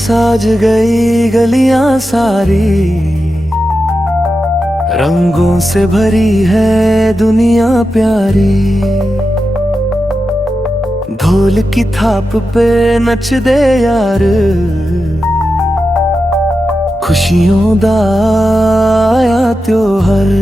साज गई गलियां सारी, रंगों से भरी है दुनिया प्यारी। ढोल की थाप पे नच दे यार, खुशियों दा आया त्योहार।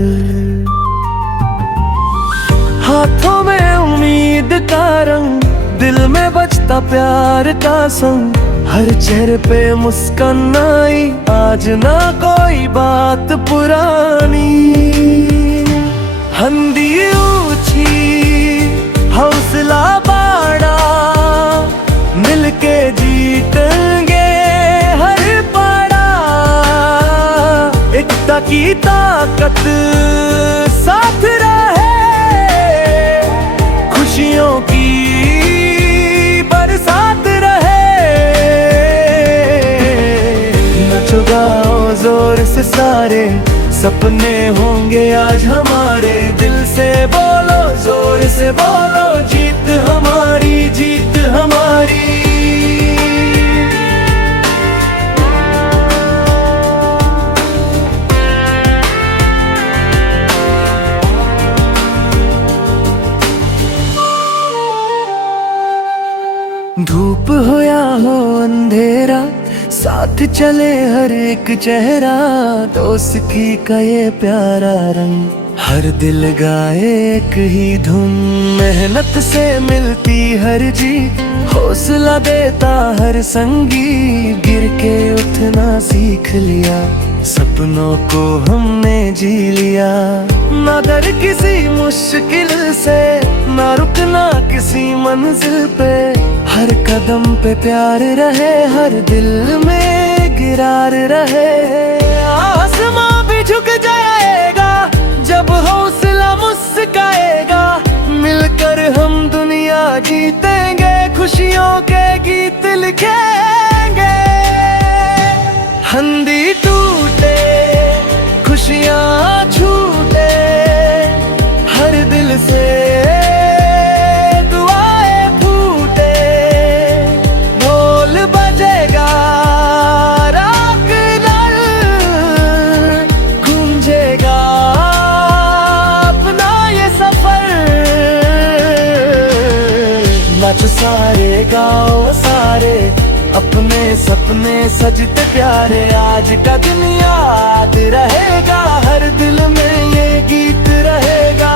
हाथों में उम्मीद का रंग, दिल में बजता प्यार का संग। हर चेहरे पे मुस्कान आई, आज ना कोई बात पुरानी। हंदी ऊंची हौसला बाड़ा, मिलके जीतेंगे हर पाड़ा। एकता की ताकत साथ रहे, खुशियों की बरसात रहे। नचो गाओ जोर से सारे, सपने होंगे आज हमारे। दिल से बोलो जोर से बोलो, जीत हमारी जीत हमारी। धूप हो या हो अंधेरा, साथ चले हर एक चेहरा। दोस्ती का ये प्यारा रंग, हर दिल गाए एक ही धुन। मेहनत से मिलती हर जीत, हौसला देता हर संगी। गिर के उठना सीख लिया, सपनों को हमने जी लिया। ना डर किसी मुश्किल से, ना रुकना किसी मंजिल पे। हर कदम पे प्यार रहे, हर दिल में गिरार रहे। आसमां भी झुक जाएगा जब हौसला मुस्काएगा। मिलकर हम दुनिया जीतेंगे, खुशियों के गीत लिखेंगे। हंदी टूटे खुशियां छूटे, हर दिल से दुआएं फूटे। ढोल बजेगा राग नल, गूंजेगा अपना ये सफर। नाच सारे गाओ सारे, अपने सपने सजते प्यारे। आज का दिन याद रहेगा, हर दिल में ये गीत रहेगा।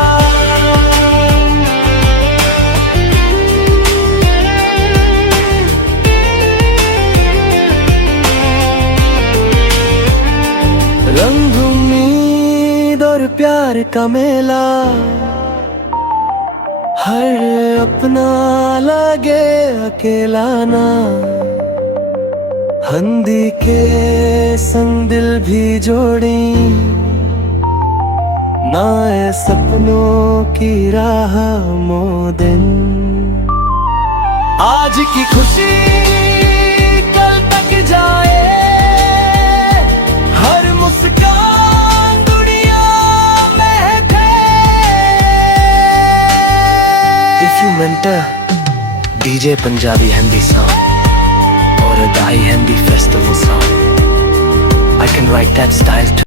रंग उम्मीद और प्यार का मेला, हर अपना लगे अकेला ना। हंदी के संग दिल भी जोड़ी, ना ए सपनों की राह मोदिन। आज की खुशी कल तक जाए, हर मुस्कान दुनिया महके। If you mentor DJ Punjabi Hindi song or a Dai Hindi festival song, I can write that style too.